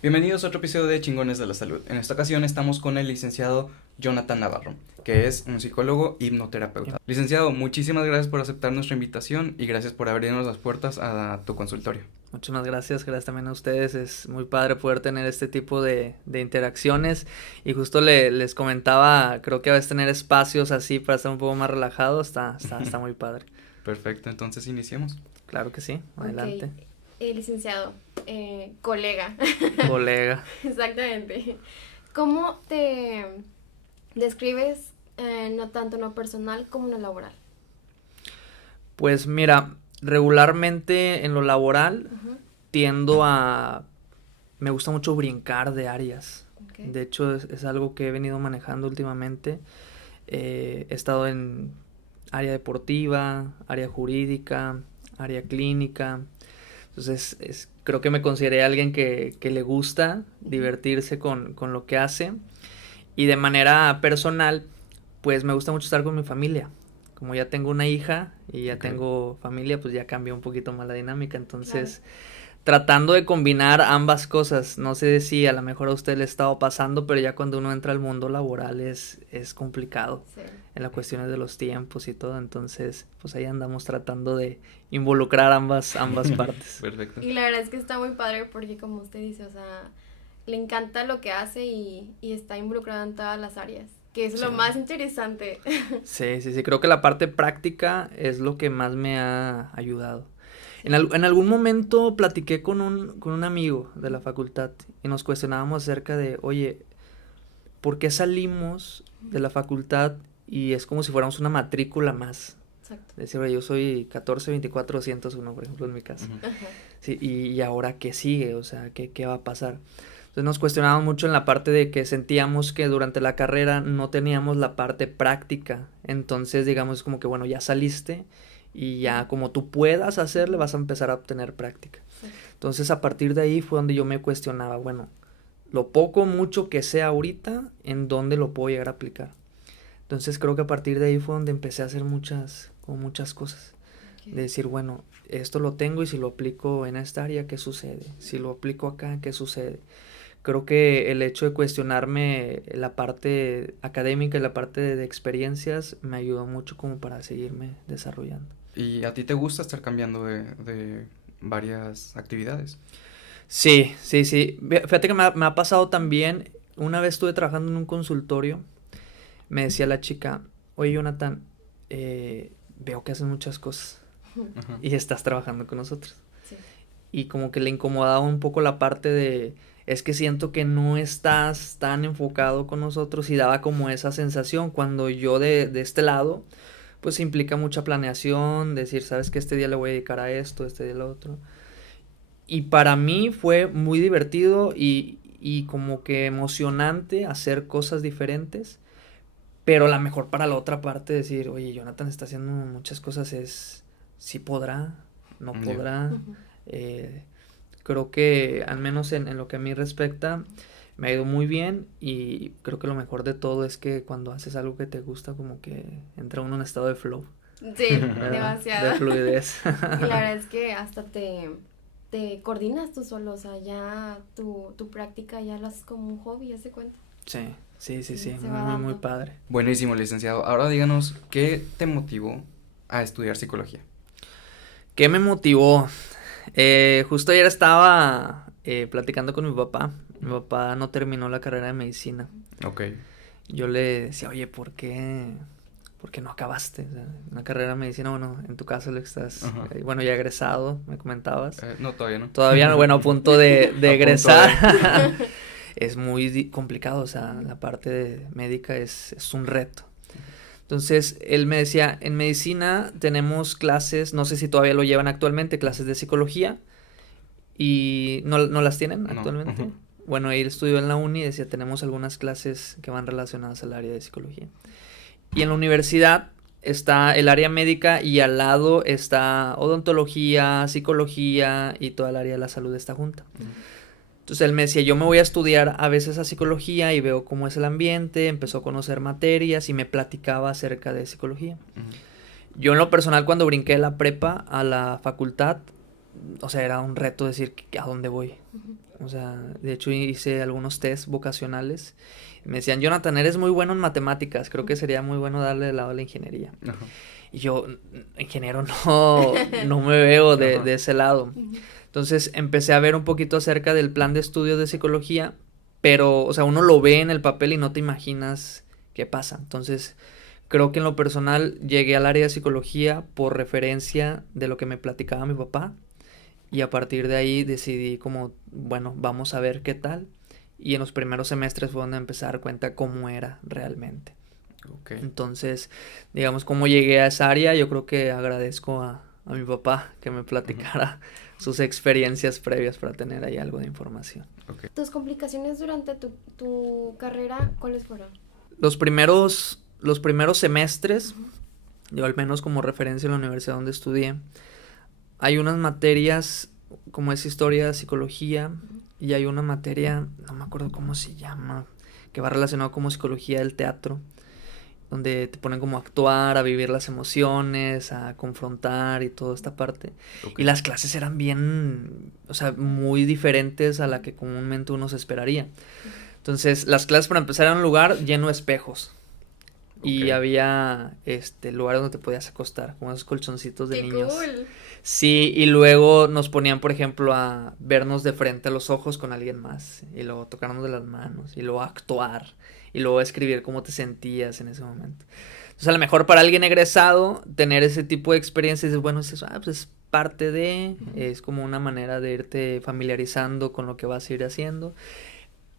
Bienvenidos a otro episodio de Chingones de la Salud. En esta ocasión estamos con el licenciado Jonathan Navarro, que es un psicólogo hipnoterapeuta. Licenciado, muchísimas gracias por aceptar nuestra invitación y gracias por abrirnos las puertas a tu consultorio. Muchísimas gracias también a ustedes, es muy padre poder tener este tipo de interacciones y justo les comentaba, creo que a veces tener espacios así para estar un poco más relajado está muy padre. Perfecto, entonces iniciemos. Claro que sí, adelante. Ok, licenciado, colega. Colega. Exactamente. ¿Cómo te describes, no tanto en lo personal como en lo laboral? Pues mira, regularmente en lo laboral tiendo a... Me gusta mucho brincar de áreas. Okay. De hecho, es algo que he venido manejando últimamente. He estado en área deportiva, área jurídica, área clínica. Entonces, creo que me consideré alguien que le gusta divertirse con lo que hace. Y de manera personal, pues me gusta mucho estar con mi familia. Como ya tengo una hija y ya tengo familia, pues ya cambió un poquito más la dinámica. Entonces, tratando de combinar ambas cosas. No sé si a lo mejor a usted le ha estado pasando, pero ya cuando uno entra al mundo laboral es complicado. Sí. En las cuestiones de los tiempos y todo. Entonces, pues ahí andamos tratando de involucrar ambas partes. Perfecto. Y la verdad es que está muy padre porque, como usted dice, o sea, le encanta lo que hace y está involucrado en todas las áreas, que es lo más interesante. Sí, creo que la parte práctica es lo que más me ha ayudado. En algún momento platiqué con un amigo de la facultad y nos cuestionábamos acerca de, oye, ¿por qué salimos de la facultad y es como si fuéramos una matrícula más? Exacto. Decir, oye, yo soy 1424-201, por ejemplo, en mi caso. Sí, y ahora, ¿qué sigue? O sea, ¿qué va a pasar? Entonces nos cuestionábamos mucho en la parte de que sentíamos que durante la carrera no teníamos la parte práctica. Entonces, digamos, como que, bueno, ya saliste y ya como tú puedas hacerle, vas a empezar a obtener práctica. Sí. Entonces, a partir de ahí fue donde yo me cuestionaba, bueno, lo poco, mucho que sea ahorita, ¿en dónde lo puedo llegar a aplicar? Entonces, creo que a partir de ahí fue donde empecé a hacer muchas cosas. Okay. De decir, bueno, esto lo tengo y si lo aplico en esta área, ¿qué sucede? Si lo aplico acá, ¿qué sucede? Creo que el hecho de cuestionarme la parte académica y la parte de experiencias me ayudó mucho como para seguirme desarrollando. ¿Y a ti te gusta estar cambiando de varias actividades? Sí. Fíjate que me ha pasado también, una vez estuve trabajando en un consultorio, me decía la chica, oye Jonathan, veo que haces muchas cosas y estás trabajando con nosotros. Sí. Y como que le incomodaba un poco la parte de, es que siento que no estás tan enfocado con nosotros y daba como esa sensación cuando yo de este lado, pues implica mucha planeación, decir, sabes que este día le voy a dedicar a esto, este día a lo otro. Y para mí fue muy divertido y como que emocionante hacer cosas diferentes, pero la mejor para la otra parte decir, oye, Jonathan está haciendo muchas cosas es, sí podrá, no podrá. Creo que al menos en lo que a mí respecta me ha ido muy bien y creo que lo mejor de todo es que cuando haces algo que te gusta como que entra uno en estado de flow. Sí, demasiado. De fluidez. Y la verdad es que hasta te coordinas tú solo, o sea, ya tu práctica ya lo haces como un hobby, ya se cuenta. Sí, muy padre. Buenísimo, licenciado. Ahora díganos, ¿qué te motivó a estudiar psicología? ¿Qué me motivó? Justo ayer estaba platicando con mi papá. Mi papá no terminó la carrera de medicina. Ok. Yo le decía, oye, ¿por qué no acabaste? O sea, una carrera de medicina, bueno, en tu caso lo estás, bueno, ya egresado, me comentabas. No, todavía no. Todavía no, bueno, a punto de egresar. Es muy complicado, o sea, la parte médica es un reto. Entonces, él me decía, en medicina tenemos clases, no sé si todavía lo llevan actualmente, clases de psicología, y no las tienen actualmente. No. Bueno, él estudió en la uni y decía, tenemos algunas clases que van relacionadas al área de psicología. Y en la universidad está el área médica y al lado está odontología, psicología y toda el área de la salud está junta. Entonces él me decía, yo me voy a estudiar a veces a psicología y veo cómo es el ambiente, empezó a conocer materias y me platicaba acerca de psicología. Yo en lo personal cuando brinqué de la prepa a la facultad, o sea, era un reto decir, ¿a dónde voy? O sea, de hecho hice algunos test vocacionales. Me decían, Jonathan, eres muy bueno en matemáticas, creo que sería muy bueno darle del lado a la ingeniería. Ajá. Y yo, ingeniero, no me veo de ese lado. Entonces empecé a ver un poquito acerca del plan de estudio de psicología, pero, o sea, uno lo ve en el papel y no te imaginas qué pasa. Entonces, creo que en lo personal llegué al área de psicología por referencia de lo que me platicaba mi papá. Y a partir de ahí decidí como, bueno, vamos a ver qué tal. Y en los primeros semestres fue donde empecé a dar cuenta cómo era realmente. Okay. Entonces, digamos, cómo llegué a esa área, yo creo que agradezco a mi papá que me platicara sus experiencias previas para tener ahí algo de información. Okay. ¿Tus complicaciones durante tu carrera, cuáles fueron? Los primeros semestres, yo al menos como referencia en la universidad donde estudié, hay unas materias como es historia, psicología, y hay una materia, no me acuerdo cómo se llama, que va relacionado como psicología del teatro, donde te ponen como a actuar, a vivir las emociones, a confrontar y toda esta parte. Okay. Y las clases eran bien, o sea, muy diferentes a la que comúnmente uno se esperaría. Entonces, las clases para empezar eran un lugar lleno de espejos. Okay. Y había lugares donde te podías acostar, como esos colchoncitos de ¡Qué niños. Cool. Sí, y luego nos ponían, por ejemplo, a vernos de frente a los ojos con alguien más, y luego tocarnos de las manos, y luego actuar, y luego escribir cómo te sentías en ese momento. Entonces, a lo mejor para alguien egresado, tener ese tipo de experiencias, bueno, es eso, pues es parte de, es como una manera de irte familiarizando con lo que vas a ir haciendo.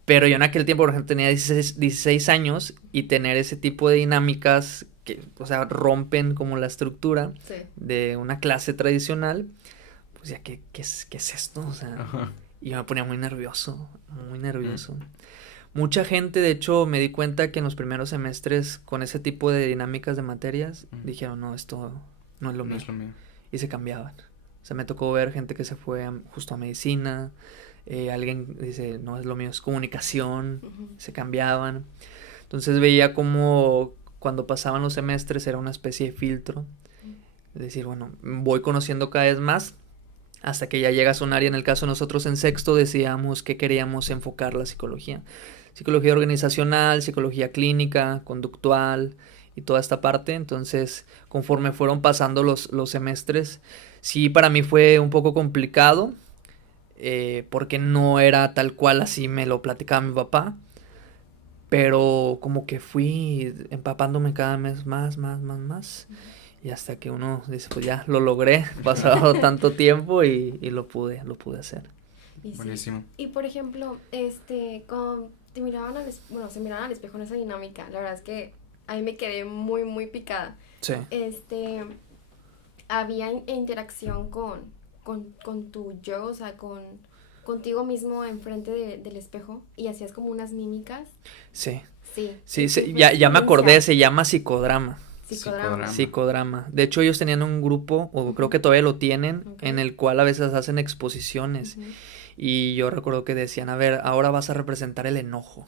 Pero yo en aquel tiempo, por ejemplo, tenía 16 años y tener ese tipo de dinámicas que, o sea, rompen como la estructura de una clase tradicional, pues ya, ¿qué es esto? O sea, y yo me ponía muy nervioso. Mucha gente, de hecho, me di cuenta que en los primeros semestres, con ese tipo de dinámicas de materias, dijeron, no, esto no es lo mío. Y se cambiaban. O sea, me tocó ver gente que se fue justo a medicina. Alguien dice, no es lo mío, es comunicación, se cambiaban. Entonces veía como cuando pasaban los semestres era una especie de filtro. Es decir, bueno, voy conociendo cada vez más hasta que ya llegas a un área. En el caso de nosotros en sexto decíamos que queríamos enfocar la psicología. Psicología organizacional, psicología clínica, conductual y toda esta parte. Entonces, conforme fueron pasando los semestres, sí, para mí fue un poco complicado. Porque no era tal cual así me lo platicaba mi papá, pero como que fui empapándome cada mes más, y hasta que uno dice, pues ya lo logré, pasado tanto tiempo y lo pude hacer. Y buenísimo. Sí. Y por ejemplo, cuando se miraban al espejo en esa dinámica, la verdad es que a mí me quedé muy, muy picada. Sí. Había interacción con tu yo, o sea, contigo mismo enfrente del espejo, y hacías como unas mímicas. Sí. Sí, ya me acordé, se llama psicodrama. Psicodrama. De hecho, ellos tenían un grupo, o creo que todavía lo tienen, en el cual a veces hacen exposiciones. Y yo recuerdo que decían, a ver, ahora vas a representar el enojo.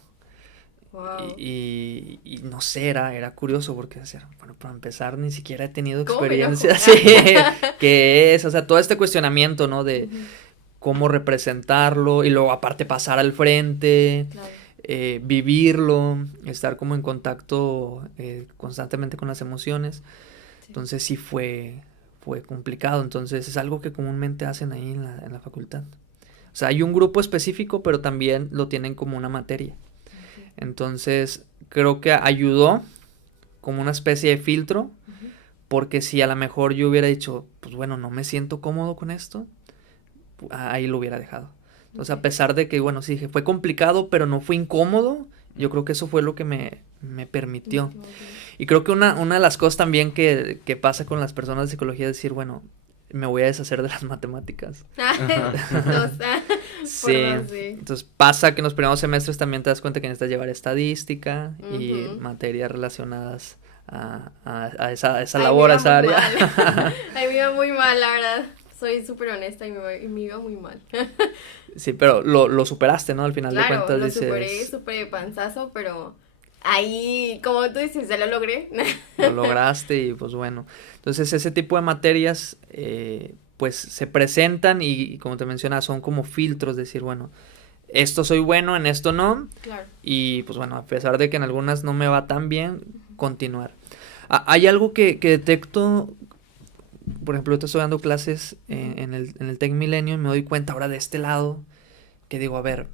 Wow. Y no sé, era curioso porque decían, bueno, para empezar ni siquiera he tenido ¿Cómo experiencia. Sí, ¿qué es? O sea, todo este cuestionamiento, ¿no? De cómo representarlo y luego aparte pasar al frente, claro. Vivirlo, estar como en contacto constantemente con las emociones. Sí. Entonces sí fue complicado. Entonces es algo que comúnmente hacen ahí en la facultad. O sea, hay un grupo específico, pero también lo tienen como una materia. Entonces, creo que ayudó como una especie de filtro, porque si a lo mejor yo hubiera dicho, pues bueno, no me siento cómodo con esto, ahí lo hubiera dejado. Entonces, a pesar de que, bueno, sí, fue complicado, pero no fue incómodo, yo creo que eso fue lo que me permitió. Y creo que una de las cosas también que pasa con las personas de psicología es decir, bueno, me voy a deshacer de las matemáticas. Sí. Entonces pasa que en los primeros semestres también te das cuenta que necesitas llevar estadística y materias relacionadas a esa labor, a esa área. A mí me iba muy mal, la verdad. Soy súper honesta y me iba muy mal. Sí, pero lo superaste, ¿no? Al final de cuentas lo superé, súper de panzazo, pero ahí, como tú dices, ya lo logré. Lo lograste y pues bueno. Entonces ese tipo de materias pues se presentan y como te mencionas son como filtros, decir, bueno, esto soy bueno, en esto no. Claro. Y pues bueno, a pesar de que en algunas no me va tan bien, continuar. Hay algo que detecto, por ejemplo, yo te estoy dando clases en el Tec Milenio y me doy cuenta ahora de este lado que digo, a ver,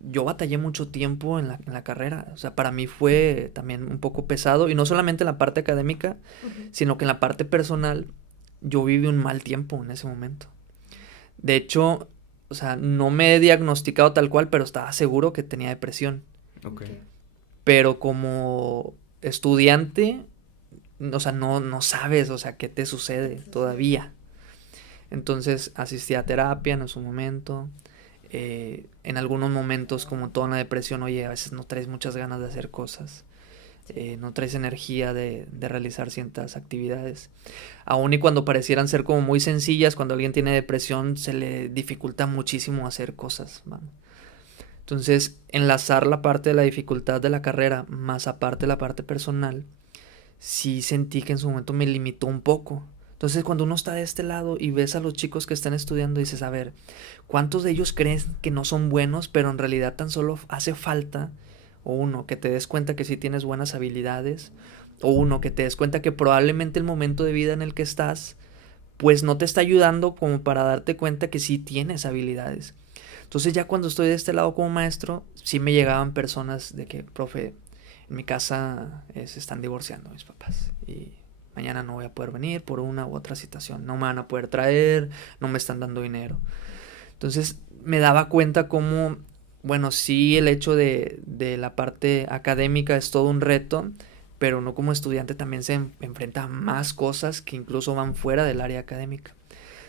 yo batallé mucho tiempo en la carrera, o sea, para mí fue también un poco pesado, y no solamente en la parte académica, sino que en la parte personal yo viví un mal tiempo en ese momento. De hecho, o sea, no me he diagnosticado tal cual, pero estaba seguro que tenía depresión. Okay. Pero como estudiante, o sea, no sabes, o sea, qué te sucede todavía. Entonces asistí a terapia en su momento. En algunos momentos, como toda la depresión, oye, a veces no traes muchas ganas de hacer cosas. No traes energía de realizar ciertas actividades. Aún y cuando parecieran ser como muy sencillas, cuando alguien tiene depresión se le dificulta muchísimo hacer cosas, ¿no? Entonces, enlazar la parte de la dificultad de la carrera más aparte la parte personal, sí sentí que en su momento me limitó un poco. Entonces, cuando uno está de este lado y ves a los chicos que están estudiando, dices, a ver, ¿cuántos de ellos creen que no son buenos, pero en realidad tan solo hace falta, o uno, que te des cuenta que sí tienes buenas habilidades, o uno, que te des cuenta que probablemente el momento de vida en el que estás, pues no te está ayudando como para darte cuenta que sí tienes habilidades? Entonces ya cuando estoy de este lado como maestro, sí me llegaban personas de que, profe, en mi casa se están divorciando mis papás y mañana no voy a poder venir por una u otra situación, no me van a poder traer, no me están dando dinero. Entonces me daba cuenta cómo, bueno, sí, el hecho de la parte académica es todo un reto, pero uno como estudiante también se enfrenta a más cosas que incluso van fuera del área académica.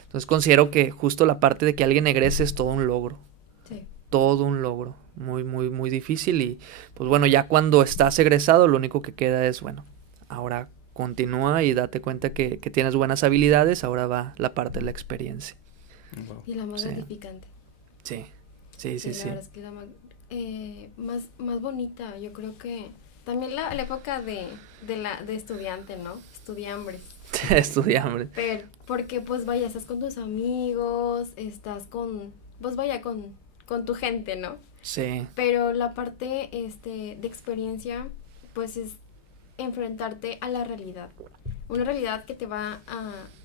Entonces considero que justo la parte de que alguien egrese es todo un logro. Sí. Todo un logro, muy, muy, muy difícil. Y pues bueno, ya cuando estás egresado, lo único que queda es, bueno, ahora continúa y date cuenta que tienes buenas habilidades, ahora va la parte de la experiencia. Wow. Y la más Sí. gratificante. Sí. La verdad es que la más bonita, yo creo que también la época de estudiante, ¿no? Estudiambres. Estudiambre. Pero, porque pues vaya, estás con tus amigos, estás pues vaya, con tu gente, ¿no? Sí. Pero la parte, de experiencia, pues es enfrentarte a la realidad. Una realidad que te va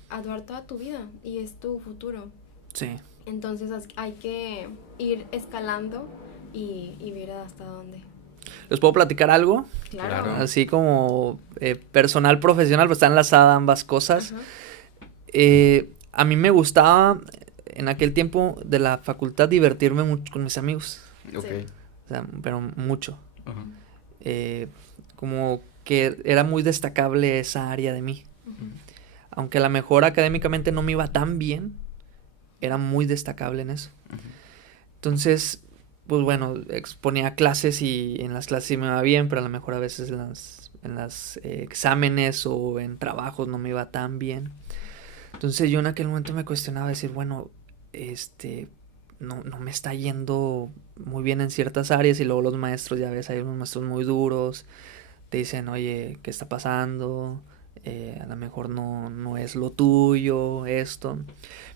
a durar toda tu vida y es tu futuro. Sí. Entonces hay que ir escalando y ver hasta dónde. ¿Les puedo platicar algo? Claro. Así como personal, profesional, pues está enlazada ambas cosas. Ajá. A mí me gustaba en aquel tiempo de la facultad divertirme mucho con mis amigos. Ok. Sí. O sea, pero mucho. Ajá. Como que era muy destacable esa área de mí. Uh-huh. Aunque a lo mejor académicamente no me iba tan bien, era muy destacable en eso. Uh-huh. Entonces, pues bueno, exponía clases y en las clases sí me iba bien, pero a lo mejor a veces en las exámenes o en trabajos no me iba tan bien. Entonces yo en aquel momento me cuestionaba decir, bueno, no me está yendo muy bien en ciertas áreas, y luego los maestros, ya ves, hay unos maestros muy duros, te dicen, oye, ¿qué está pasando? A lo mejor no es lo tuyo, esto.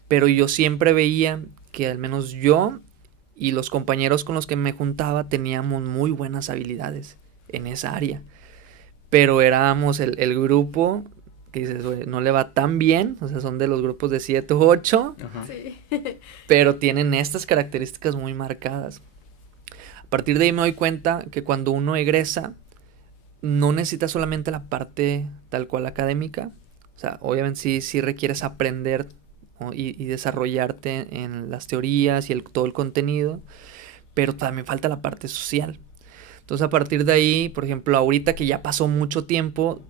Pero yo siempre veía que al menos yo y los compañeros con los que me juntaba teníamos muy buenas habilidades en esa área. Pero éramos el grupo que dices, no le va tan bien, o sea, son de los grupos de 7 u 8, Ajá. Sí. pero tienen estas características muy marcadas. A partir de ahí me doy cuenta que cuando uno egresa, no necesita solamente la parte tal cual académica, o sea, obviamente sí requieres aprender, ¿no? y desarrollarte en las teorías y todo el contenido, pero también falta la parte social. Entonces a partir de ahí, por ejemplo, ahorita que ya pasó mucho tiempo,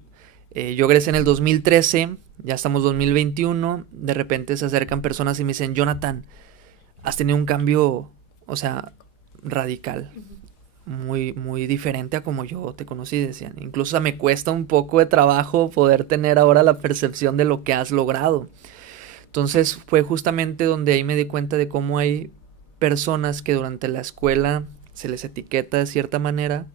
yo egresé en el 2013, ya estamos 2021, de repente se acercan personas y me dicen, Jonathan, has tenido un cambio, o sea, radical, muy, muy diferente a como yo te conocí, decían. Incluso me cuesta un poco de trabajo poder tener ahora la percepción de lo que has logrado. Entonces fue justamente donde ahí me di cuenta de cómo hay personas que durante la escuela se les etiqueta de cierta manera,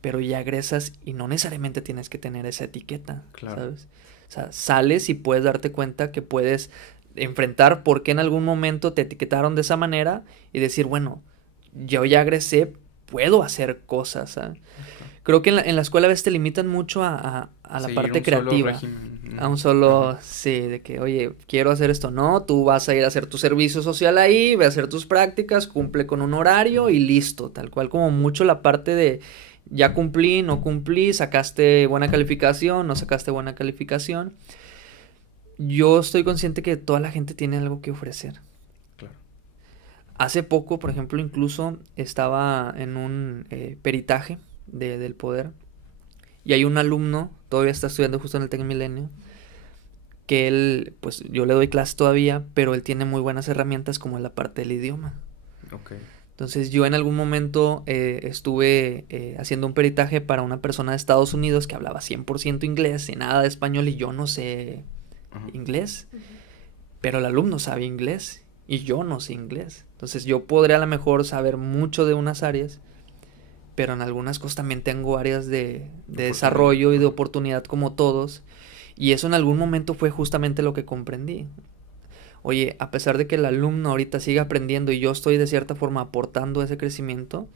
pero ya egresas y no necesariamente tienes que tener esa etiqueta, Claro. ¿sabes? O sea, sales y puedes darte cuenta que puedes enfrentar por qué en algún momento te etiquetaron de esa manera y decir, bueno, yo ya egresé, puedo hacer cosas, ¿sabes? Creo que en la escuela a veces te limitan mucho a la Seguir parte un solo creativa. régimen, ¿no? A un solo, Ajá. sí, de que, oye, quiero hacer esto. No, tú vas a ir a hacer tu servicio social ahí, ve a hacer tus prácticas, cumple con un horario y listo. Tal cual como mucho la parte de, ya cumplí, no cumplí, sacaste buena calificación, no sacaste buena calificación. Yo estoy consciente que toda la gente tiene algo que ofrecer. Claro. Hace poco, por ejemplo, incluso estaba en un peritaje del poder y hay un alumno, todavía está estudiando justo en el Tec Milenio, que él, pues yo le doy clases todavía, pero él tiene muy buenas herramientas como en la parte del idioma. Ok. Entonces yo en algún momento estuve haciendo un peritaje para una persona de Estados Unidos que hablaba 100% inglés y nada de español y yo no sé Ajá. inglés, Ujú. pero el alumno sabe inglés y yo no sé inglés. Entonces yo podría a lo mejor saber mucho de unas áreas, pero en algunas cosas también tengo áreas de desarrollo y de oportunidad como todos. Y eso en algún momento fue justamente lo que comprendí. Oye, a pesar de que el alumno ahorita sigue aprendiendo y yo estoy de cierta forma aportando ese crecimiento,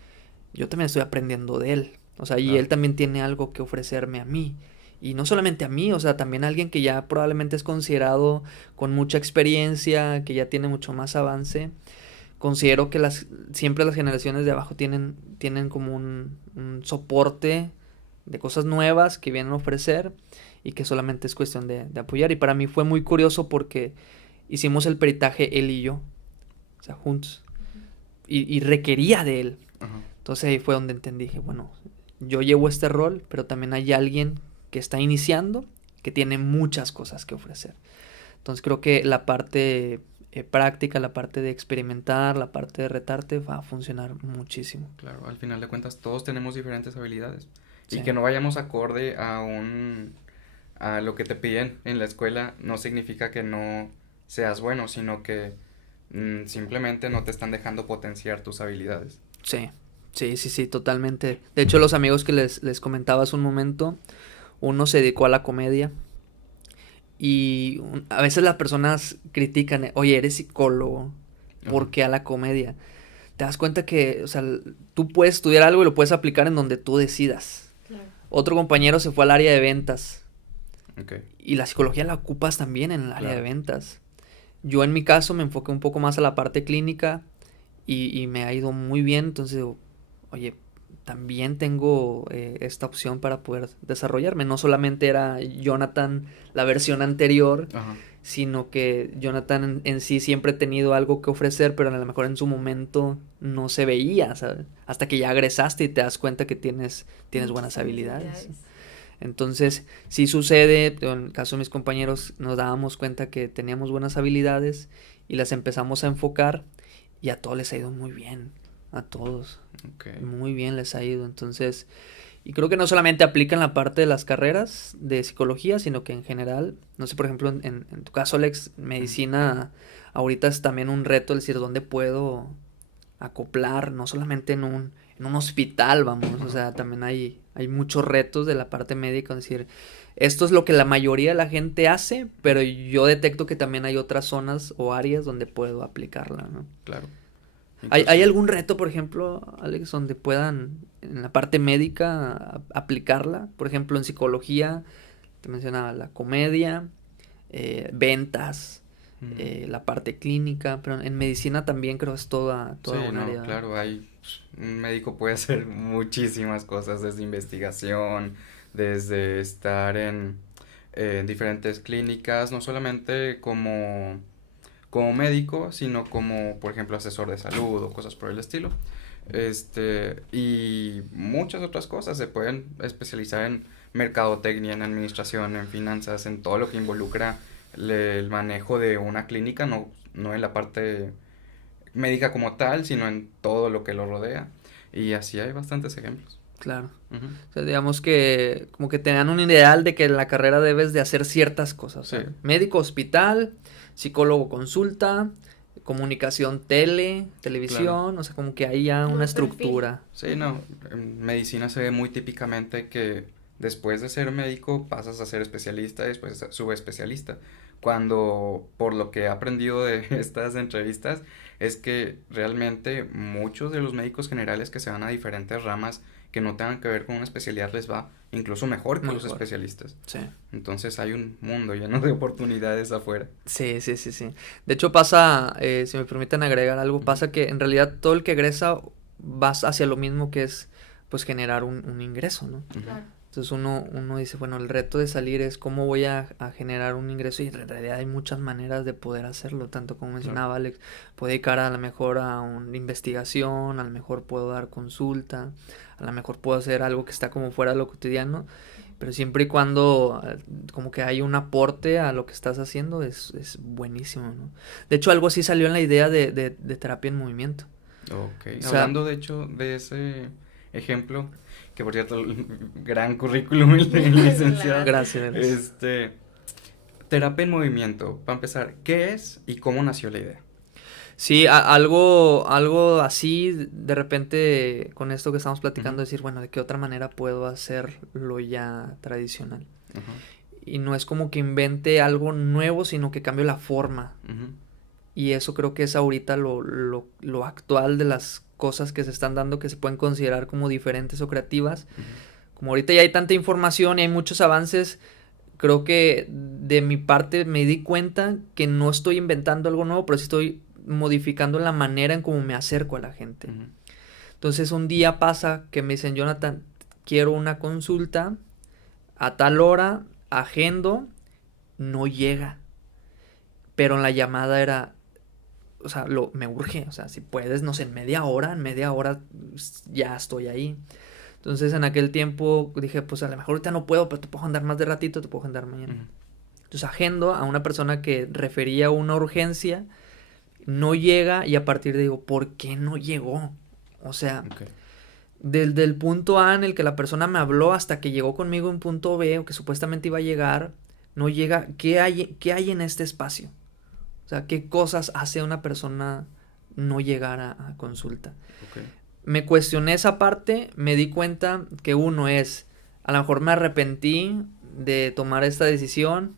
yo también estoy aprendiendo de él. O sea, y Claro. él también tiene algo que ofrecerme a mí. Y no solamente a mí, o sea, también a alguien que ya probablemente es considerado con mucha experiencia, que ya tiene mucho más avance. Considero que siempre las generaciones de abajo tienen como un soporte de cosas nuevas que vienen a ofrecer y que solamente es cuestión de apoyar. Y para mí fue muy curioso porque hicimos el peritaje él y yo, o sea, juntos, y requería de él. Ajá. Entonces ahí fue donde entendí, dije, bueno, yo llevo este rol, pero también hay alguien que está iniciando, que tiene muchas cosas que ofrecer. Entonces creo que la parte práctica, la parte de experimentar, la parte de retarte va a funcionar muchísimo. Claro, al final de cuentas todos tenemos diferentes habilidades. Sí. Y que no vayamos acorde a lo que te piden en la escuela no significa que no seas bueno, sino que simplemente no te están dejando potenciar tus habilidades. Sí, sí, totalmente. De hecho, los amigos que les comentaba hace un momento, uno se dedicó a la comedia y a veces las personas critican, oye, eres psicólogo, ¿por Ajá. qué a la comedia? Te das cuenta que, o sea, tú puedes estudiar algo y lo puedes aplicar en donde tú decidas. Claro. Otro compañero se fue al área de ventas Ok. y la psicología la ocupas también en el área de Claro. ventas. Yo en mi caso me enfoqué un poco más a la parte clínica y me ha ido muy bien, entonces digo, oye, también tengo esta opción para poder desarrollarme. No solamente era Jonathan la versión anterior, Ajá. sino que Jonathan en sí siempre ha tenido algo que ofrecer, pero a lo mejor en su momento no se veía, ¿sabes? Hasta que ya egresaste y te das cuenta que tienes buenas Muchas habilidades. Entonces, sí sucede, en el caso de mis compañeros nos dábamos cuenta que teníamos buenas habilidades y las empezamos a enfocar y a todos les ha ido muy bien, a todos, Ok. muy bien les ha ido. Entonces, y creo que no solamente aplica en la parte de las carreras de psicología, sino que en general, no sé, por ejemplo, en tu caso, Alex, medicina, ahorita es también un reto, es decir, ¿dónde puedo acoplar? No solamente en un hospital, vamos, o sea, también hay muchos retos de la parte médica, es decir, esto es lo que la mayoría de la gente hace, pero yo detecto que también hay otras zonas o áreas donde puedo aplicarla, ¿no? Claro. ¿Hay Incluso- algún reto, por ejemplo, Alex, donde puedan en la parte médica aplicarla? Por ejemplo, en psicología, te mencionaba la comedia, ventas, la parte clínica, pero en medicina también creo es toda Sí, un no, área. claro, un médico puede hacer muchísimas cosas, desde investigación, desde estar en diferentes clínicas, no solamente como médico, sino como, por ejemplo, asesor de salud o cosas por el estilo. Y muchas otras cosas. Se pueden especializar en mercadotecnia, en administración, en finanzas, en todo lo que involucra el manejo de una clínica, no en la parte médica como tal, sino en todo lo que lo rodea. Y así hay bastantes ejemplos. Claro. Ujú. O sea, digamos que como que te dan un ideal de que en la carrera debes de hacer ciertas cosas. Sí. ¿Sabes? Médico, hospital, psicólogo, consulta, comunicación, televisión, o sea, como que hay ya Como una el perfil. estructura. Sí, no, en medicina se ve muy típicamente que después de ser médico pasas a ser especialista y después subespecialista. cuando por lo que he aprendido de estas entrevistas es que realmente muchos de los médicos generales que se van a diferentes ramas que no tengan que ver con una especialidad les va incluso mejor que los especialistas. Sí. Entonces hay un mundo lleno de oportunidades afuera. Sí. De hecho pasa, si me permiten agregar algo, pasa que en realidad todo el que egresa va hacia lo mismo que es pues generar un ingreso, ¿no? Claro. Entonces uno dice, bueno, el reto de salir es cómo voy a generar un ingreso, y en realidad hay muchas maneras de poder hacerlo, tanto como mencionaba Alex, puedo dedicar a lo mejor a una investigación, a lo mejor puedo dar consulta, a lo mejor puedo hacer algo que está como fuera de lo cotidiano, pero siempre y cuando como que hay un aporte a lo que estás haciendo es buenísimo, ¿no? De hecho, algo así salió en la idea de terapia en movimiento. Ok, O sea, hablando de hecho de ese ejemplo, que por cierto, gran currículum el licenciado. Gracias. Terapia en movimiento, para empezar, ¿qué es y cómo nació la idea? Sí, algo así, de repente, con esto que estamos platicando, decir, bueno, ¿de qué otra manera puedo hacerlo ya tradicional? Y no es como que invente algo nuevo, sino que cambio la forma. Y eso creo que es ahorita lo actual de las cosas que se están dando, que se pueden considerar como diferentes o creativas. Como ahorita ya hay tanta información y hay muchos avances, creo que de mi parte me di cuenta que no estoy inventando algo nuevo, pero sí estoy modificando la manera en cómo me acerco a la gente. Entonces un día pasa que me dicen, Jonathan, quiero una consulta a tal hora, agendo, no llega. Pero en la llamada era, o sea, me urge, o sea, si puedes, no sé, en media hora ya estoy ahí. Entonces en aquel tiempo dije, pues a lo mejor ahorita no puedo, pero te puedo andar más de ratito, te puedo andar mañana. Entonces agendo a una persona que refería una urgencia, no llega, y a partir de digo, ¿por qué no llegó? O sea, desde el punto A en el que la persona me habló hasta que llegó conmigo en punto B, o que supuestamente iba a llegar, no llega. ¿Qué hay en este espacio? O sea, ¿qué cosas hace una persona no llegar a consulta? Me cuestioné esa parte, me di cuenta que uno es, a lo mejor me arrepentí de tomar esta decisión,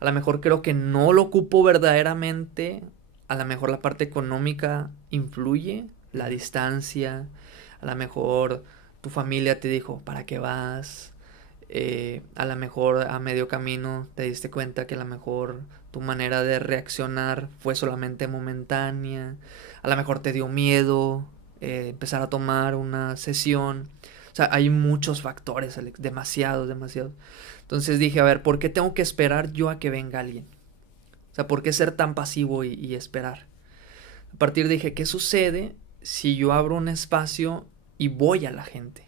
a lo mejor creo que no lo ocupo verdaderamente, a lo mejor la parte económica influye, la distancia, a lo mejor tu familia te dijo, ¿para qué vas? A lo mejor a medio camino te diste cuenta que a lo mejor tu manera de reaccionar fue solamente momentánea, a lo mejor te dio miedo empezar a tomar una sesión. O sea, hay muchos factores, Alex, demasiados. Entonces dije, a ver, ¿por qué tengo que esperar yo a que venga alguien? O sea, ¿por qué ser tan pasivo y esperar? A partir dije, ¿qué sucede si yo abro un espacio y voy a la gente?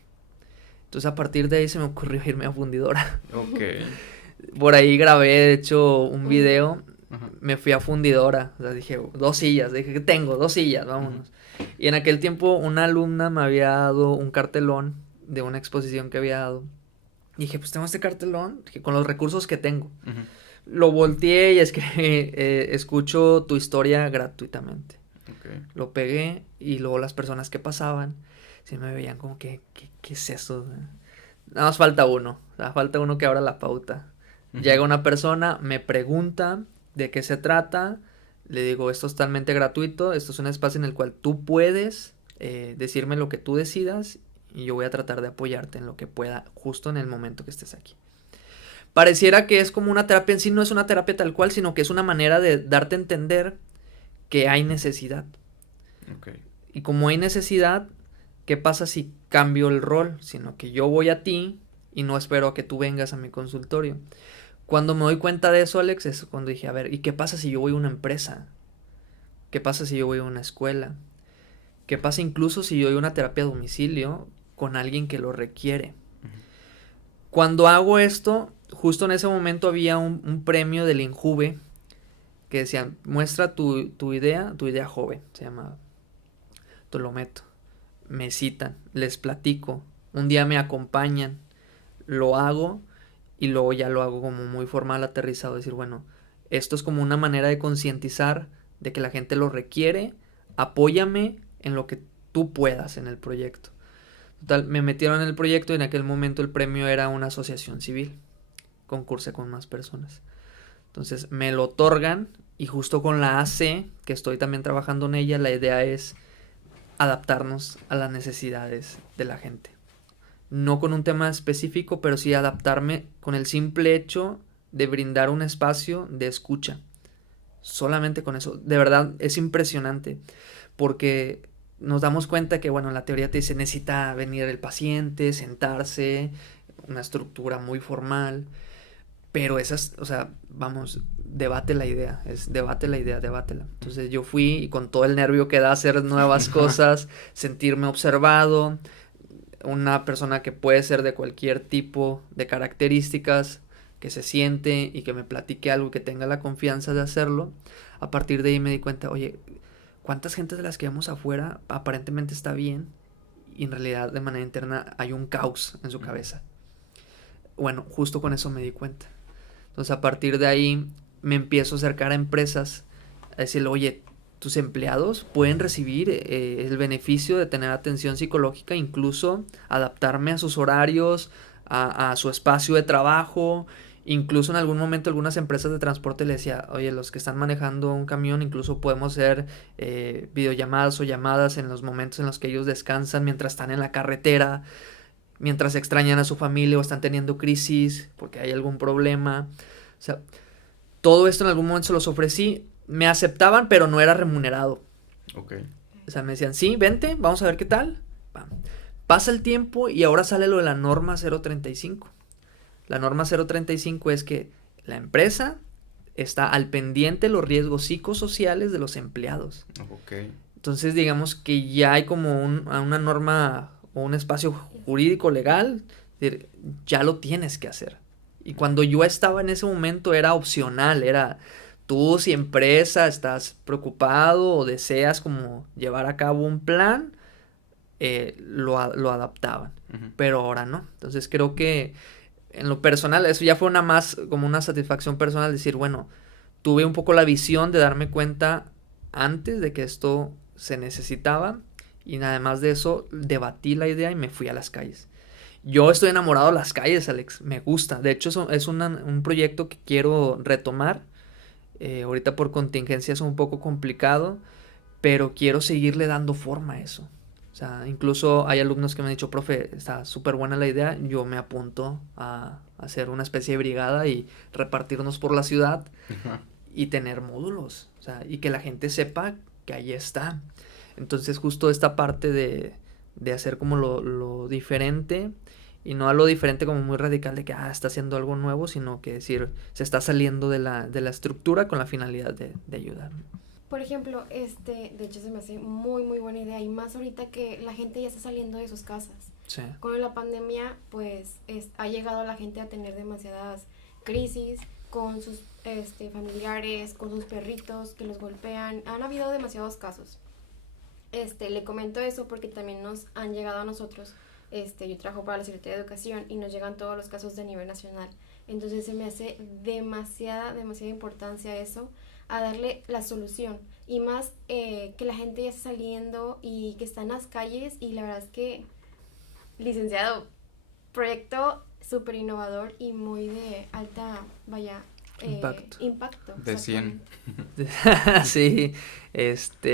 Entonces a partir de ahí se me ocurrió irme a Fundidora. Por ahí grabé, de hecho, un video. Me fui a Fundidora. O sea, dije, 2 sillas. Dije, que tengo 2 sillas, vámonos. Y en aquel tiempo una alumna me había dado un cartelón de una exposición que había dado. Y dije, pues tengo este cartelón con los recursos que tengo. Lo volteé y escribí, escucho tu historia gratuitamente. Lo pegué y luego las personas que pasaban sí me veían como que, ¿qué es eso? Nada más falta uno. O sea, falta uno que abra la pauta. Llega una persona, me pregunta de qué se trata. Le digo, esto es totalmente gratuito. Esto es un espacio en el cual tú puedes decirme lo que tú decidas. Y yo voy a tratar de apoyarte en lo que pueda justo en el momento que estés aquí. Pareciera que es como una terapia en sí. No es una terapia tal cual, sino que es una manera de darte a entender que hay necesidad. Y como hay necesidad, ¿qué pasa si cambio el rol? Sino que yo voy a ti y no espero a que tú vengas a mi consultorio. Cuando me doy cuenta de eso, Alex, es cuando dije, a ver, ¿y qué pasa si yo voy a una empresa? ¿Qué pasa si yo voy a una escuela? ¿Qué pasa incluso si yo voy a una terapia a domicilio con alguien que lo requiere? Cuando hago esto, justo en ese momento había un premio del INJUVE que decían, muestra tu idea joven, se llamaba. Entonces lo meto. Me citan, les platico, un día me acompañan, lo hago y luego ya lo hago como muy formal, aterrizado, decir, bueno, esto es como una manera de concientizar de que la gente lo requiere, apóyame en lo que tú puedas en el proyecto. Total, me metieron en el proyecto y en aquel momento el premio era una asociación civil, concursé con más personas. Entonces me lo otorgan y justo con la AC, que estoy también trabajando en ella, la idea es adaptarnos a las necesidades de la gente. No con un tema específico, pero sí adaptarme con el simple hecho de brindar un espacio de escucha. Solamente con eso. De verdad es impresionante porque nos damos cuenta que, bueno, en la teoría te dice necesita venir el paciente, sentarse, una estructura muy formal, pero esas, o sea, vamos, debátela. Entonces yo fui y con todo el nervio que da hacer nuevas cosas, sentirme observado, una persona que puede ser de cualquier tipo de características, que se siente y que me platique algo, que tenga la confianza de hacerlo. A partir de ahí me di cuenta, oye, ¿cuántas gentes de las que vemos afuera aparentemente está bien y en realidad de manera interna hay un caos en su cabeza? Bueno, justo con eso me di cuenta. Entonces a partir de ahí me empiezo a acercar a empresas a decirle, oye, tus empleados pueden recibir el beneficio de tener atención psicológica, incluso adaptarme a sus horarios, a su espacio de trabajo. Incluso en algún momento algunas empresas de transporte le decía, oye, los que están manejando un camión, incluso podemos hacer videollamadas o llamadas en los momentos en los que ellos descansan mientras están en la carretera, mientras extrañan a su familia o están teniendo crisis porque hay algún problema. O sea, todo esto en algún momento se los ofrecí. Me aceptaban, pero no era remunerado. Okay. O sea, me decían, sí, vente, vamos a ver qué tal. Pasa el tiempo y ahora sale lo de la norma 035. La norma 035 es que la empresa está al pendiente de los riesgos psicosociales de los empleados. Okay. Entonces, digamos que ya hay como una norma o un espacio jurídico legal, ya lo tienes que hacer. Y cuando yo estaba en ese momento era opcional, era tú si empresa estás preocupado o deseas como llevar a cabo un plan, lo adaptaban. Uh-huh. Pero ahora no. Entonces creo que en lo personal, eso ya fue como una satisfacción personal, decir, bueno, tuve un poco la visión de darme cuenta antes de que esto se necesitaba, y además de eso, debatí la idea y me fui a las calles. Yo estoy enamorado de las calles, Alex, me gusta. De hecho, es un proyecto que quiero retomar. Ahorita por contingencia es un poco complicado, pero quiero seguirle dando forma a eso. O sea, incluso hay alumnos que me han dicho, profe, está súper buena la idea, yo me apunto a hacer una especie de brigada y repartirnos por la ciudad y tener módulos, o sea, y que la gente sepa que ahí está. Entonces justo esta parte de hacer como lo diferente, y no a lo diferente como muy radical de que está haciendo algo nuevo, sino que decir, se está saliendo de la estructura con la finalidad de ayudar. Por ejemplo, de hecho se me hace muy muy buena idea, y más ahorita que la gente ya está saliendo de sus casas. Sí. Con la pandemia, pues ha llegado la gente a tener demasiadas crisis con sus familiares, con sus perritos que los golpean. Han habido demasiados casos. Le comento eso porque también nos han llegado a nosotros. Yo trabajo para la Secretaría de Educación y nos llegan todos los casos de nivel nacional. Entonces se me hace demasiada importancia eso, a darle la solución, y más que la gente ya está saliendo y que está en las calles. Y la verdad es que, licenciado, proyecto súper innovador y muy de alta, impacto. De 100. Sí,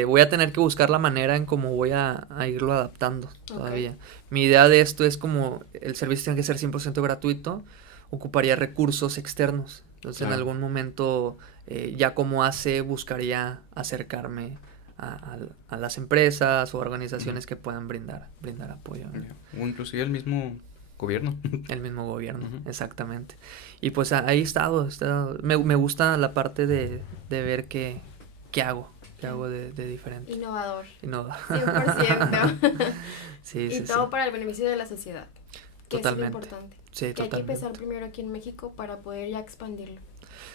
voy a tener que buscar la manera en cómo voy a irlo adaptando todavía. Okay. Mi idea de esto es como el servicio tiene que ser 100% gratuito, ocuparía recursos externos. Entonces en algún momento ya como buscaría acercarme a las empresas o organizaciones que puedan brindar apoyo, ¿no? O inclusive el mismo gobierno. El mismo gobierno, exactamente. Y pues ahí he estado. Me gusta la parte de ver qué hago de diferente. Innovador. 100%. Sí, y todo para el beneficio de la sociedad. Que totalmente. Es lo importante. Sí, que totalmente. Hay que empezar primero aquí en México para poder ya expandirlo.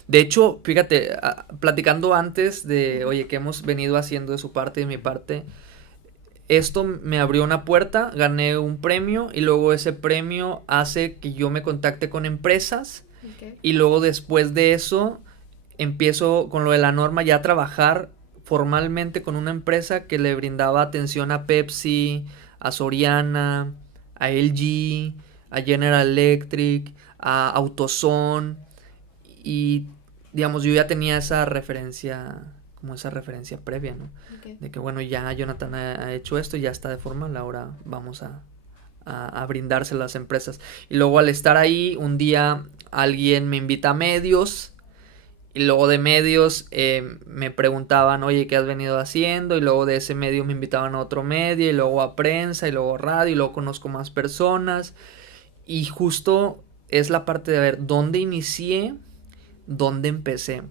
De hecho, fíjate, platicando antes de, oye, ¿qué hemos venido haciendo de su parte y de mi parte? Esto me abrió una puerta, gané un premio, y luego ese premio hace que yo me contacte con empresas. Okay. Y luego después de eso empiezo con lo de la norma ya a trabajar formalmente con una empresa que le brindaba atención a Pepsi, a Soriana, a LG, a General Electric, a AutoZone, y digamos, yo ya tenía esa referencia, como esa referencia previa, ¿no? Okay. De que, bueno, ya Jonathan ha hecho esto, ya está de formal, ahora vamos a brindárselo a las empresas. Y luego al estar ahí, un día alguien me invita a medios, y luego de medios me preguntaban, oye, ¿qué has venido haciendo? Y luego de ese medio me invitaban a otro medio, y luego a prensa, y luego radio, y luego conozco más personas. Y justo es la parte de ver dónde inicié, dónde empecé.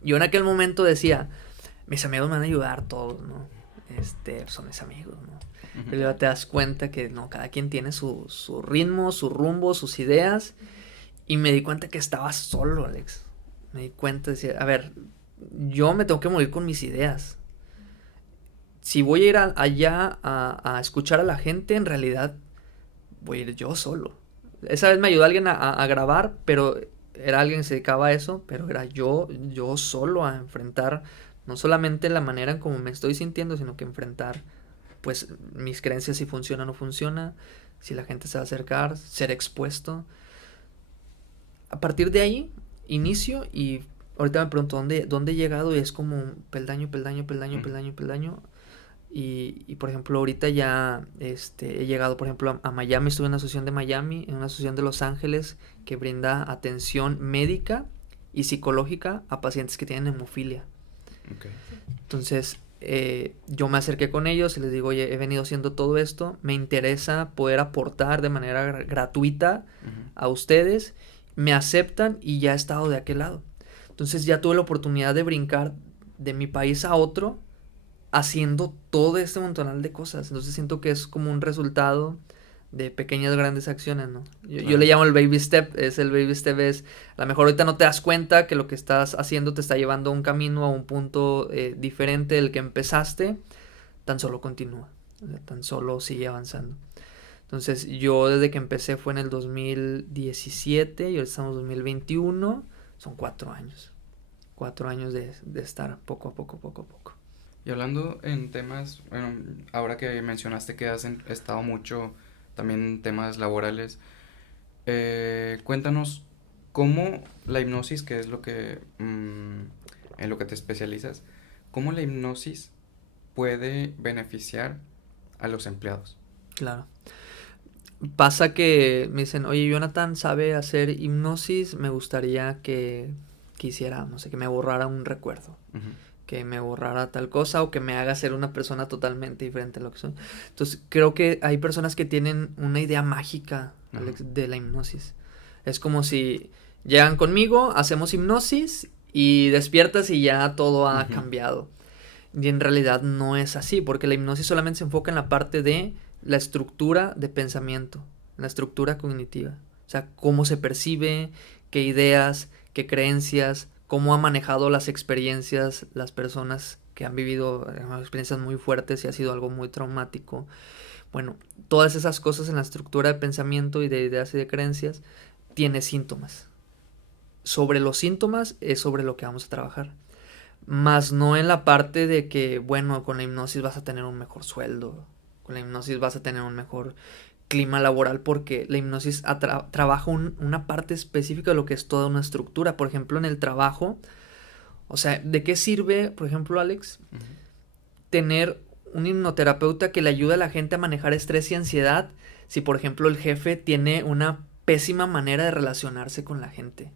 Yo en aquel momento decía, mis amigos me van a ayudar todos, ¿no? Son mis amigos, ¿no? Uh-huh. Pero luego te das cuenta que no, cada quien tiene su ritmo, su rumbo, sus ideas. Y me di cuenta que estaba solo, Alex. Me di cuenta, decía, a ver, yo me tengo que morir con mis ideas. Si voy a ir allá a escuchar a la gente, en realidad voy a ir yo solo. Esa vez me ayudó alguien a grabar, pero era alguien que se dedicaba a eso, pero era yo solo a enfrentar no solamente la manera en cómo me estoy sintiendo, sino que enfrentar pues mis creencias, si funciona o no funciona, si la gente se va a acercar, ser expuesto. A partir de ahí, inicio, y ahorita me pregunto dónde he llegado, y es como un peldaño. Y por ejemplo, ahorita ya he llegado, por ejemplo, a Miami. Estuve en una asociación de Miami, en una asociación de Los Ángeles, que brinda atención médica y psicológica a pacientes que tienen hemofilia. Okay. Entonces, yo me acerqué con ellos y les digo, oye, he venido haciendo todo esto, me interesa poder aportar de manera gratuita a ustedes. Me aceptan y ya he estado de aquel lado. Entonces ya tuve la oportunidad de brincar de mi país a otro, haciendo todo este montonal de cosas. Entonces siento que es como un resultado de pequeñas grandes acciones, ¿no? Yo le llamo el baby step. El baby step es, a lo mejor ahorita no te das cuenta que lo que estás haciendo te está llevando a un camino, a un punto diferente del que empezaste. Tan solo continúa, o sea, tan solo sigue avanzando. Entonces yo desde que empecé fue en el 2017 y ahora estamos en 2021, son 4 años. 4 años de estar poco a poco. Y hablando en temas, bueno, ahora que mencionaste que has estado mucho también en temas laborales, cuéntanos cómo la hipnosis, que es lo que en lo que te especializas, cómo la hipnosis puede beneficiar a los empleados. Claro. Pasa que me dicen, oye, Jonathan sabe hacer hipnosis, me gustaría que hiciera, no sé, que me borrara un recuerdo. Uh-huh. Que me borrara tal cosa o que me haga ser una persona totalmente diferente a lo que soy. Entonces, creo que hay personas que tienen una idea mágica, Alex, de la hipnosis. Es como si llegan conmigo, hacemos hipnosis y despiertas y ya todo ha cambiado. Y en realidad no es así, porque la hipnosis solamente se enfoca en la parte de la estructura de pensamiento, la estructura cognitiva. O sea, cómo se percibe, qué ideas, qué creencias, cómo ha manejado las experiencias las personas que han vivido experiencias muy fuertes y ha sido algo muy traumático. Bueno, todas esas cosas en la estructura de pensamiento y de ideas y de creencias tiene síntomas. Sobre los síntomas es sobre lo que vamos a trabajar. Más no en la parte de que, bueno, con la hipnosis vas a tener un mejor sueldo, con la hipnosis vas a tener un mejor clima laboral, porque la hipnosis trabaja una parte específica de lo que es toda una estructura. Por ejemplo, en el trabajo, o sea, ¿de qué sirve, por ejemplo, Alex, tener un hipnoterapeuta que le ayude a la gente a manejar estrés y ansiedad si, por ejemplo, el jefe tiene una pésima manera de relacionarse con la gente?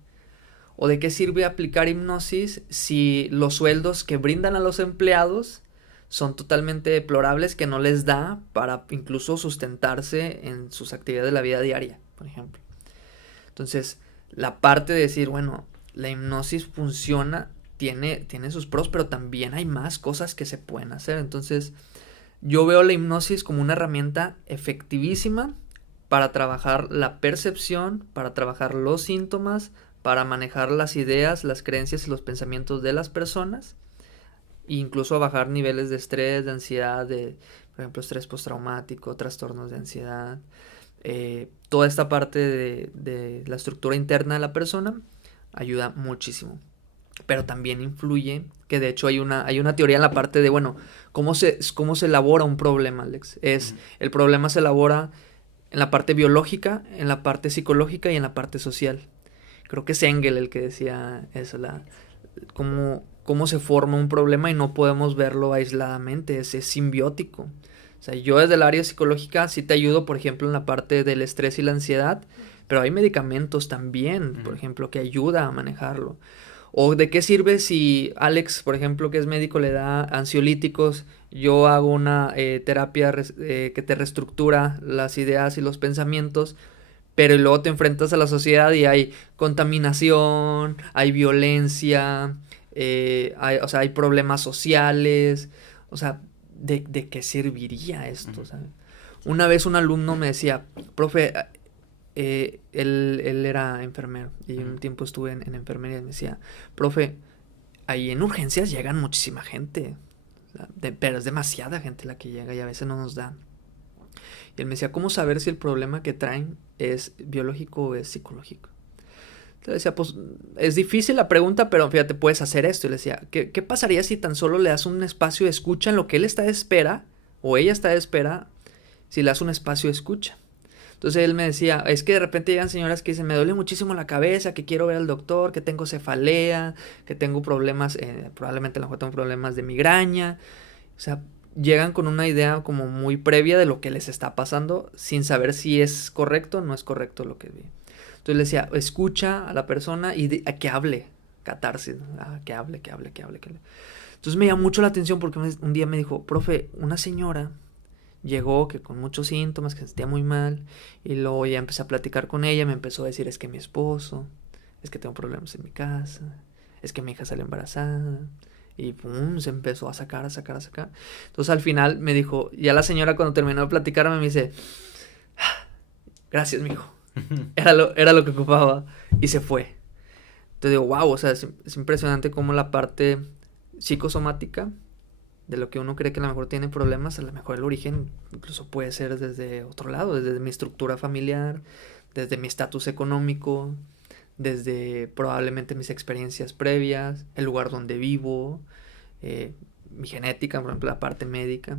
¿O de qué sirve aplicar hipnosis si los sueldos que brindan a los empleados son totalmente deplorables, que no les da para incluso sustentarse en sus actividades de la vida diaria, por ejemplo? Entonces, la parte de decir, bueno, la hipnosis funciona, tiene sus pros, pero también hay más cosas que se pueden hacer. Entonces, yo veo la hipnosis como una herramienta efectivísima para trabajar la percepción, para trabajar los síntomas, para manejar las ideas, las creencias y los pensamientos de las personas, e incluso a bajar niveles de estrés, de ansiedad, de, por ejemplo, estrés postraumático, trastornos de ansiedad, toda esta parte de la estructura interna de la persona ayuda muchísimo. Pero también influye, que de hecho hay una teoría en la parte de, bueno, ¿cómo se elabora un problema, Alex? El problema se elabora en la parte biológica, en la parte psicológica y en la parte social. creo que es Engel el que decía eso, cómo se forma un problema y no podemos verlo aisladamente, es simbiótico. O sea, yo desde el área psicológica sí te ayudo, por ejemplo, en la parte del estrés y la ansiedad, pero hay medicamentos también, por ejemplo, que ayuda a manejarlo. ¿O de qué sirve si Alex, por ejemplo, que es médico, le da ansiolíticos? Yo hago una terapia que te reestructura las ideas y los pensamientos, pero luego te enfrentas a la sociedad y hay contaminación, hay violencia, hay problemas sociales, o sea, ¿de qué serviría esto? ¿Sabes? Una vez un alumno me decía, profe, él era enfermero y un tiempo estuve en enfermería y me decía, profe, ahí en urgencias llegan muchísima gente, o sea, pero es demasiada gente la que llega y a veces no nos dan. Y él me decía, ¿cómo saber si el problema que traen es biológico o es psicológico? Entonces decía, pues es difícil la pregunta, pero fíjate, puedes hacer esto. Y le decía, ¿qué pasaría si tan solo le das un espacio de escucha en lo que él está de espera o ella está de espera, si le das un espacio de escucha? Entonces él me decía, es que de repente llegan señoras que dicen, me duele muchísimo la cabeza, que quiero ver al doctor, que tengo cefalea, que tengo problemas, probablemente a lo mejor tengo problemas de migraña. O sea, llegan con una idea como muy previa de lo que les está pasando, sin saber si es correcto o no es correcto lo que vi. Entonces le decía, escucha a la persona y a que hable, catarsis, ¿no? Que hable. Entonces me llamó mucho la atención porque un día me dijo, profe, una señora llegó que con muchos síntomas, que se sentía muy mal, y luego ya empecé a platicar con ella, me empezó a decir, es que mi esposo, es que tengo problemas en mi casa, es que mi hija salió embarazada, y pum, se empezó a sacar. Entonces al final me dijo, ya la señora cuando terminó de platicarme me dice, gracias mijo, era lo que ocupaba, y se fue. Entonces digo, wow, o sea, es impresionante cómo la parte psicosomática de lo que uno cree que a lo mejor tiene problemas, a lo mejor el origen incluso puede ser desde otro lado, desde mi estructura familiar, desde mi estatus económico, desde probablemente mis experiencias previas, el lugar donde vivo, mi genética, por ejemplo, la parte médica.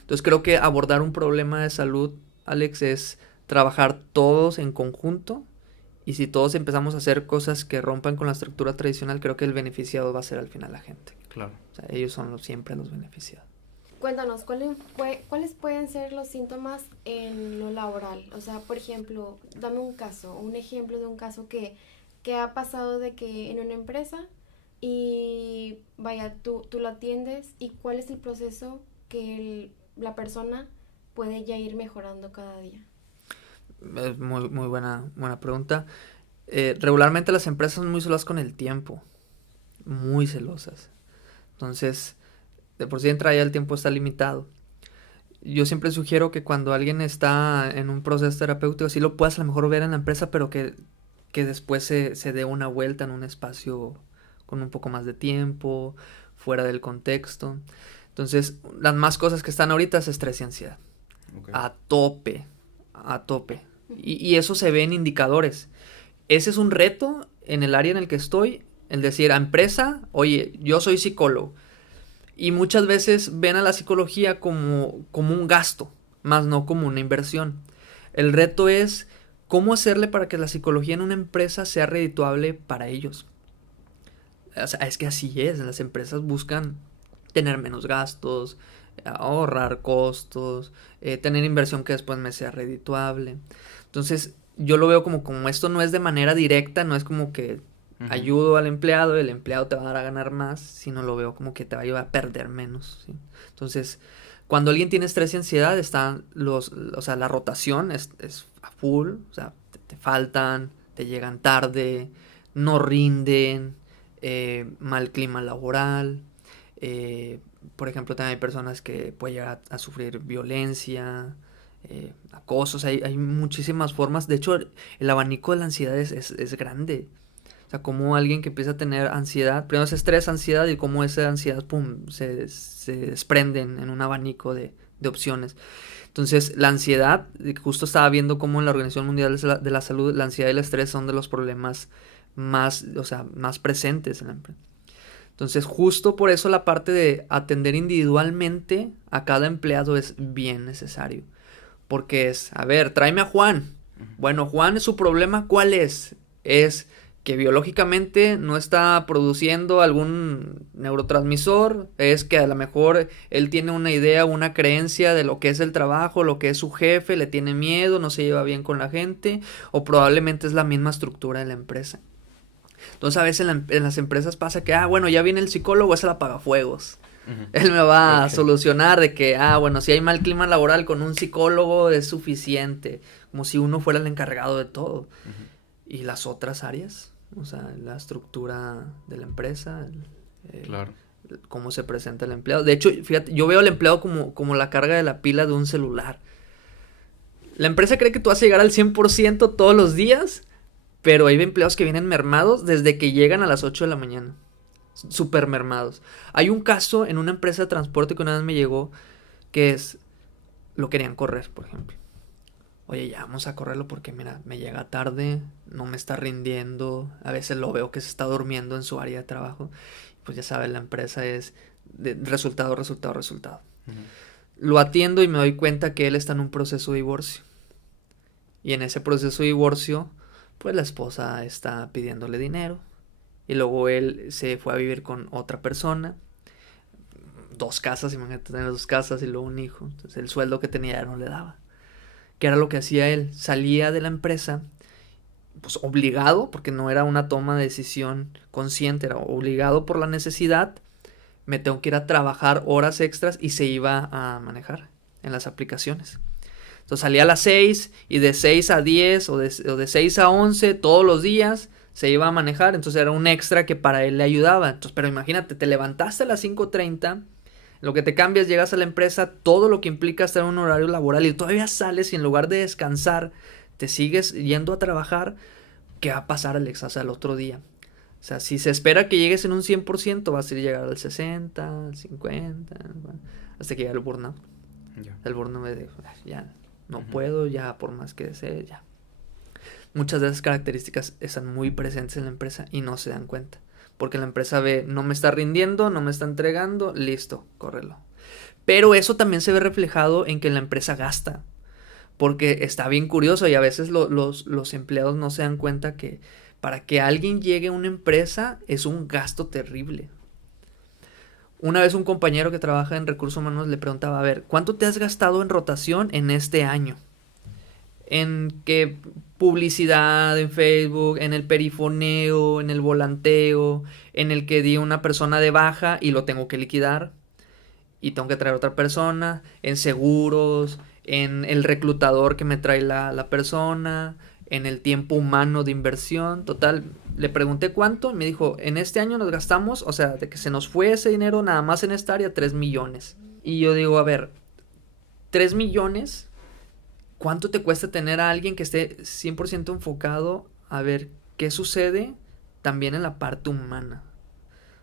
Entonces creo que abordar un problema de salud, Alex, es trabajar todos en conjunto, y si todos empezamos a hacer cosas que rompan con la estructura tradicional, creo que el beneficiado va a ser al final la gente. Claro. O sea, ellos son siempre los beneficiados. Cuéntanos, ¿cuáles pueden ser los síntomas en lo laboral? O sea, por ejemplo, dame un ejemplo de un caso que ha pasado de que en una empresa y vaya, tú lo atiendes y cuál es el proceso que la persona puede ya ir mejorando cada día. Es muy buena pregunta. Regularmente las empresas son muy celosas con el tiempo, muy celosas. Entonces, de por sí entra ya el tiempo está limitado. Yo siempre sugiero que cuando alguien está en un proceso terapéutico, sí lo puedas a lo mejor ver en la empresa, pero que después se dé una vuelta en un espacio con un poco más de tiempo, fuera del contexto. Entonces, las más cosas que están ahorita es estrés y ansiedad. Okay. A tope. Y eso se ve en indicadores. Ese es un reto en el área en el que estoy, el decir a empresa, oye, yo soy psicólogo. Y muchas veces ven a la psicología como un gasto, más no como una inversión. El reto es cómo hacerle para que la psicología en una empresa sea redituable para ellos. O sea, es que así es, las empresas buscan tener menos gastos, ahorrar costos, tener inversión que después me sea redituable. Entonces, yo lo veo como esto no es de manera directa, no es como que ayudo al empleado, el empleado te va a dar a ganar más, sino lo veo como que te va a llevar a perder menos, ¿sí? Entonces, cuando alguien tiene estrés y ansiedad, están la rotación es a full, o sea, te faltan, te llegan tarde, no rinden, mal clima laboral, por ejemplo, también hay personas que pueden llegar a sufrir violencia, acosos, hay muchísimas formas. De hecho, el abanico de la ansiedad es grande. O sea, como alguien que empieza a tener ansiedad, primero es estrés, ansiedad, y como esa ansiedad, pum, se desprenden en un abanico de opciones. Entonces, la ansiedad, justo estaba viendo cómo en la Organización Mundial de la Salud, la ansiedad y el estrés son de los problemas más presentes en la empresa. Entonces, justo por eso la parte de atender individualmente a cada empleado es bien necesario. Porque es, a ver, tráeme a Juan. Bueno, Juan, ¿su problema cuál es? es que biológicamente no está produciendo algún neurotransmisor, es que a lo mejor él tiene una idea, una creencia de lo que es el trabajo, lo que es su jefe, le tiene miedo, no se lleva bien con la gente, o probablemente es la misma estructura de la empresa. Entonces a veces en las empresas pasa que, bueno, ya viene el psicólogo, es el apagafuegos. Uh-huh. Él me va a solucionar de que, bueno, si hay mal clima laboral con un psicólogo es suficiente, como si uno fuera el encargado de todo. Uh-huh. ¿Y las otras áreas? O sea, la estructura de la empresa, claro. Cómo se presenta el empleado. De hecho, fíjate, yo veo al empleado como la carga de la pila de un celular. La empresa cree que tú vas a llegar al 100% todos los días, pero hay empleados que vienen mermados desde que llegan a las 8 de la mañana. Súper mermados. Hay un caso en una empresa de transporte que una vez me llegó, que es, lo querían correr, por ejemplo. Oye, ya vamos a correrlo porque, mira, me llega tarde, no me está rindiendo, a veces lo veo que se está durmiendo en su área de trabajo. Pues ya sabes, la empresa es de resultado. Uh-huh. Lo atiendo y me doy cuenta que él está en un proceso de divorcio. Y en ese proceso de divorcio, pues la esposa está pidiéndole dinero. Y luego él se fue a vivir con otra persona. 2 casas, imagínate tener 2 casas y luego un hijo. Entonces el sueldo que tenía ya no le daba. ¿Qué era lo que hacía él? Salía de la empresa, pues obligado, porque no era una toma de decisión consciente, era obligado por la necesidad. Me tengo que ir a trabajar horas extras y se iba a manejar en las aplicaciones. Entonces salía a las 6 y de 6 a 10 o de 6 a 11 todos los días se iba a manejar. Entonces era un extra que para él le ayudaba. Entonces, pero imagínate, te levantaste a las 5:30. Lo que te cambias, llegas a la empresa, todo lo que implica estar en un horario laboral y todavía sales y en lugar de descansar, te sigues yendo a trabajar. ¿Qué va a pasar, Alex? O sea, el otro día. O sea, si se espera que llegues en un 100%, vas a ir a llegar al 60, al 50, hasta que llegue el burnout. Yeah. El burnout me dijo, ya, no puedo, ya, por más que desee, ya. Muchas de esas características están muy presentes en la empresa y no se dan cuenta. Porque la empresa ve, no me está rindiendo, no me está entregando, listo, córrelo. Pero eso también se ve reflejado en que la empresa gasta. Porque está bien curioso y a veces los empleados no se dan cuenta que para que alguien llegue a una empresa es un gasto terrible. Una vez un compañero que trabaja en recursos humanos le preguntaba, a ver, ¿cuánto te has gastado en rotación en este año? En qué publicidad en Facebook, en el perifoneo, en el volanteo, en el que di una persona de baja y lo tengo que liquidar y tengo que traer otra persona, en seguros, en el reclutador que me trae la persona, en el tiempo humano de inversión. Total, le pregunté cuánto y me dijo, en este año nos gastamos, o sea, de que se nos fue ese dinero nada más en esta área, 3 millones. Y yo digo, a ver, 3 millones... ¿Cuánto te cuesta tener a alguien que esté 100% enfocado a ver qué sucede también en la parte humana?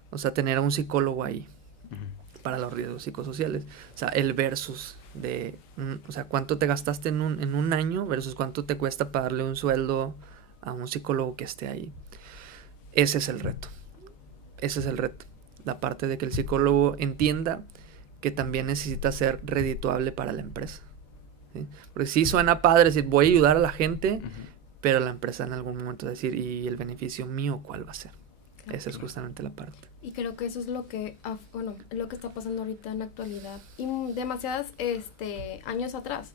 O sea, tener a un psicólogo ahí para los riesgos psicosociales. O sea, el versus de... o sea, ¿cuánto te gastaste en un año versus cuánto te cuesta pagarle un sueldo a un psicólogo que esté ahí? Ese es el reto. Ese es el reto. La parte de que el psicólogo entienda que también necesita ser redituable para la empresa. ¿Sí? Porque sí suena padre decir, voy a ayudar a la gente, pero la empresa en algún momento va a decir, ¿y el beneficio mío cuál va a ser? Claro. Esa es justamente la parte. Y creo que eso es lo que, lo que está pasando ahorita en la actualidad. Y demasiados años atrás,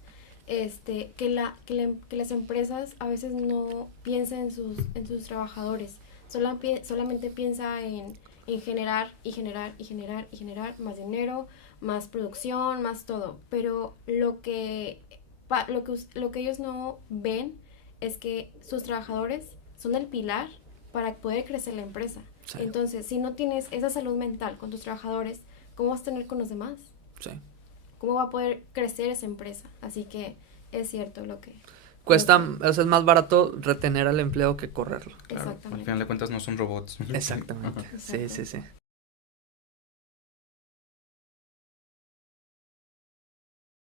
que las empresas a veces no piensan en sus trabajadores. Solamente piensa en generar más dinero, más producción, más todo. Pero lo que ellos no ven es que sus trabajadores son el pilar para poder crecer la empresa. Sí. Entonces, si no tienes esa salud mental con tus trabajadores, ¿cómo vas a tener con los demás? Sí. ¿Cómo va a poder crecer esa empresa? Así que es cierto lo que... Cuesta, o sea, es más barato retener al empleado que correrlo. Claro, al final de cuentas no son robots. Exactamente. Sí.